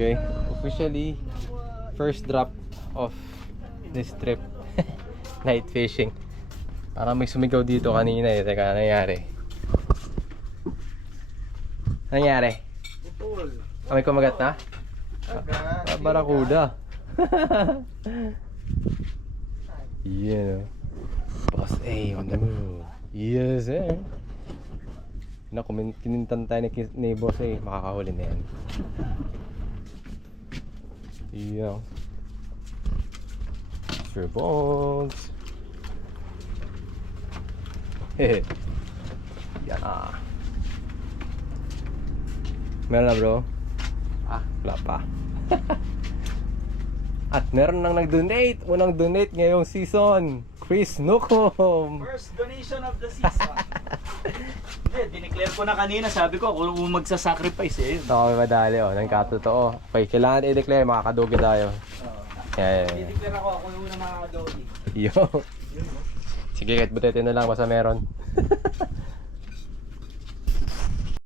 Okay, officially first drop of this trip. Night fishing. Parang may sumigaw dito kanina eh. Teka, nangyari? Nangyari? May kumagat na? Barakuda. Yeah. Boss A on the move. Yes eh. Kinintan tayo ni Boss A. Makakahuli na yan. Yeah. Sure balls. Hehe. Yan ah. Meron na bro? Wala pa. At meron nang nag-donate. Unang donate ngayong season. Chris Nukom. First donation of the season. Hindi, dineclare ko na kanina. Sabi ko, kung magsasacrifice eh. Ito kami madali oh. Nagkatotoo. Okay, kailangan i-declare. Makakadugi tayo. Yeah. Dineclare ako yung unang makakadogi. Yo. Sige, kahit butetin na lang. Basta meron.